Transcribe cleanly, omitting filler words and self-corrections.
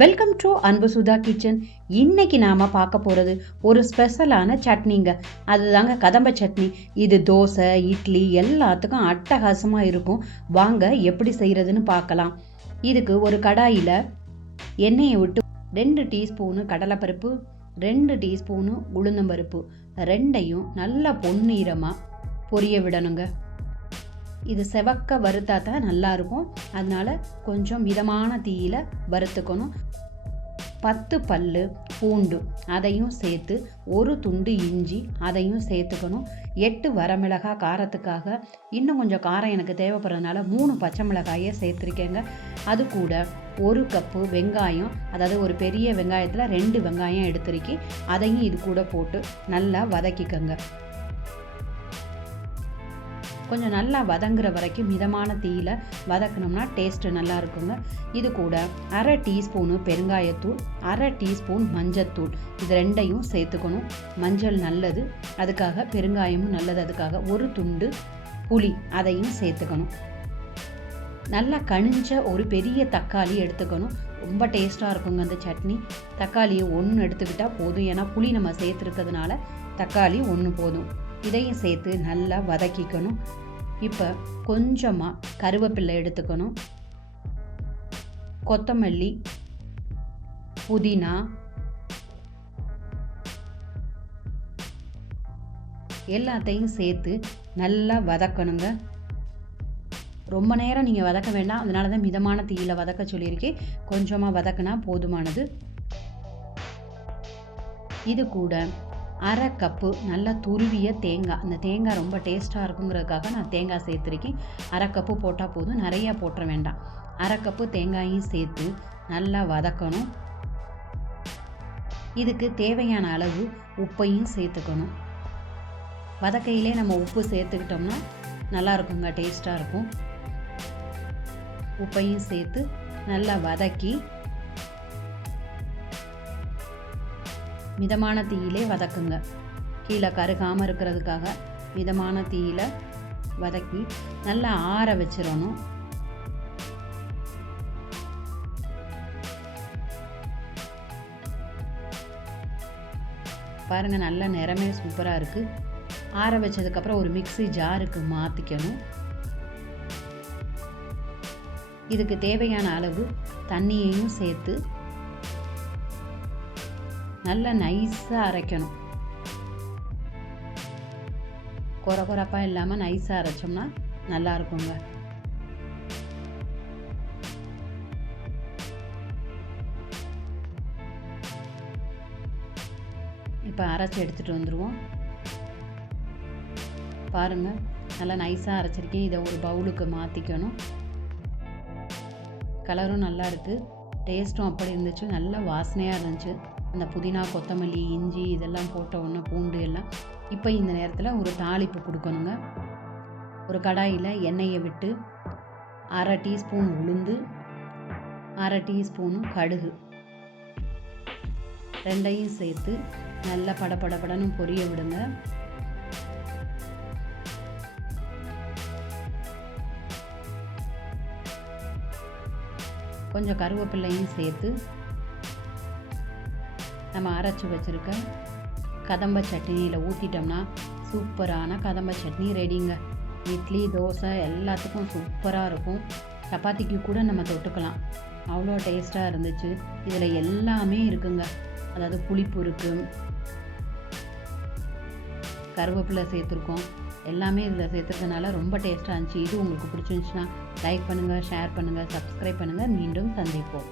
Welcome to அன்பு Sudha kitchen. இன்னைக்கு நாம பார்க்க போறது ஒரு ஸ்பெஷலான சட்னிங்க. அதுதாங்க கதம்ப சட்னி. இது தோசை, இட்லி எல்லாத்துக்கும் அட்டகாசமா இருக்கும். வாங்க எப்படி செய்யறதுன்னு பார்க்கலாம். இதுக்கு ஒரு கடாயில எண்ணெயை விட்டு 2 டீஸ்பூனு கடலைப்பருப்பு, 2 டீஸ்பூனு உளுந்தம்பருப்பு ரெண்டையும் நல்லா பொன்னிறமா பொரிய விடணுங்க. இது செவக்க வறுத்தா தான் நல்லா இருக்கும். அதனால கொஞ்சம் மிதமான தீயில வறுத்துக்கணும். 10 பல்லு பூண்டு அதையும் சேர்த்து, ஒரு துண்டு இஞ்சி அதையும் சேர்த்துக்கணும். 8 வரமிளகாய் காரத்துக்காக, இன்னும் கொஞ்சம் காரம் எனக்கு தேவைப்படுறதுனால 3 பச்சை மிளகாயை சேர்த்துருக்கேங்க. அது கூட 1 கப்பு வெங்காயம், அதாவது ஒரு பெரிய வெங்காயத்தில் 2 வெங்காயம் எடுத்துருக்கி அதையும் இது கூட போட்டு நல்லா வதக்கிக்கங்க. கொஞ்சம் நல்லா வதங்குற வரைக்கும் மிதமான தீயில வதக்கணும்னா டேஸ்ட்டு நல்லா இருக்குங்க. இது கூட 1/2 டீஸ்பூனு பெருங்காயத்தூள், 1/2 டீஸ்பூன் மஞ்சத்தூள் இது ரெண்டையும் சேர்த்துக்கணும். மஞ்சள் நல்லது அதுக்காக, பெருங்காயமும் நல்லது அதுக்காக. ஒரு துண்டு புளி அதையும் சேர்த்துக்கணும். நல்லா கனிஞ்ச ஒரு பெரிய தக்காளி எடுத்துக்கணும். ரொம்ப டேஸ்ட்டாக இருக்குங்க அந்த சட்னி. தக்காளியை 1 எடுத்துக்கிட்டால் போதும். ஏன்னா புளி நம்ம சேர்த்துருக்கிறதுனால தக்காளி 1 போதும். இதையும் சேர்த்து நல்லா வதக்கிக்கணும். இப்போ கொஞ்சமாக கருவேப்பிலை எடுத்துக்கணும். கொத்தமல்லி, புதினா எல்லாத்தையும் சேர்த்து நல்லா வதக்கணுங்க. ரொம்ப நேரம் நீங்கள் வதக்க வேண்டாம். அதனால தான் மிதமான தீயில வதக்க சொல்லியிருக்கேன். கொஞ்சமாக வதக்கினா போதுமானது. இது கூட 1/2 கப்பு நல்லா துருவிய தேங்காய். அந்த தேங்காய் ரொம்ப டேஸ்ட்டாக இருக்குங்கிறதுக்காக நான் தேங்காய் சேர்த்துருக்கேன். 1/2 கப்பு போட்டால் போதும், நிறையா போட்டுற வேண்டாம். 1/2 கப்பு தேங்காயும் சேர்த்து நல்லா வதக்கணும். இதுக்கு தேவையான அளவு உப்பையும் சேர்த்துக்கணும். வதக்கையிலே நம்ம உப்பு சேர்த்துக்கிட்டோம்னா நல்லா இருக்குங்க, டேஸ்ட்டாக இருக்கும். உப்பையும் சேர்த்து நல்லா வதக்கி மிதமான தீயிலே வதக்குங்க. கீழே கருகாமல் இருக்கிறதுக்காக மிதமான தீயில வதக்கி நல்லா ஆற வச்சிடணும். பாருங்க, நல்ல நிறமே சூப்பராக இருக்கு. ஆற வச்சதுக்கப்புறம் ஒரு மிக்ஸி ஜாருக்கு மாற்றிக்கணும். இதுக்கு தேவையான அளவு தண்ணியையும் சேர்த்து நல்லா நைஸாக அரைக்கணும். கொரப்பாக இல்லாமல் நைஸாக அரைச்சோம்னா நல்லா இருக்குங்க. இப்போ அரைச்சி எடுத்துகிட்டு வந்துடுவோம். பாருங்கள், நல்லா நைஸாக அரைச்சிருக்கேன். இதை ஒரு பவுலுக்கு மாற்றிக்கணும். கலரும் நல்லா இருக்குது, டேஸ்ட்டும் அப்படி இருந்துச்சு. நல்லா வாசனையாக இருந்துச்சு. அந்த புதினா, கொத்தமல்லி, இஞ்சி இதெல்லாம் போட்ட உடனே பூண்டு எல்லாம். இப்போ இந்த நேரத்தில் ஒரு தாளிப்பு கொடுக்கணுங்க. ஒரு கடாயில் எண்ணெயை விட்டு 1/2 டீஸ்பூன் உளுந்து, 1/2 டீஸ்பூனு கடுகு ரெண்டையும் சேர்த்து நல்லா படபடன்னு பொரிய விடுங்க. கொஞ்சம் கருவேப்பிலையும் சேர்த்து நம்ம அரைச்சி வச்சுருக்க கதம்ப சட்னியில் ஊற்றிட்டோம்னா சூப்பரான கதம்ப சட்னி ரெடிங்க. இட்லி, தோசை எல்லாத்துக்கும் சூப்பராக இருக்கும். சப்பாத்திக்கு கூட நம்ம தொட்டுக்கலாம். அவ்வளோ டேஸ்ட்டாக இருந்துச்சு. இதில் எல்லாமே இருக்குங்க. அதாவது புளிப்பு இருக்குது, கருவேப்பிலை சேர்த்துருக்கோம், எல்லாமே இதில் சேர்த்துறதுனால ரொம்ப டேஸ்ட்டாக இருந்துச்சு. இது உங்களுக்கு பிடிச்சிருந்துச்சுன்னா லைக் பண்ணுங்கள், ஷேர் பண்ணுங்கள், சப்ஸ்கிரைப் பண்ணுங்கள். மீண்டும் சந்திப்போம்.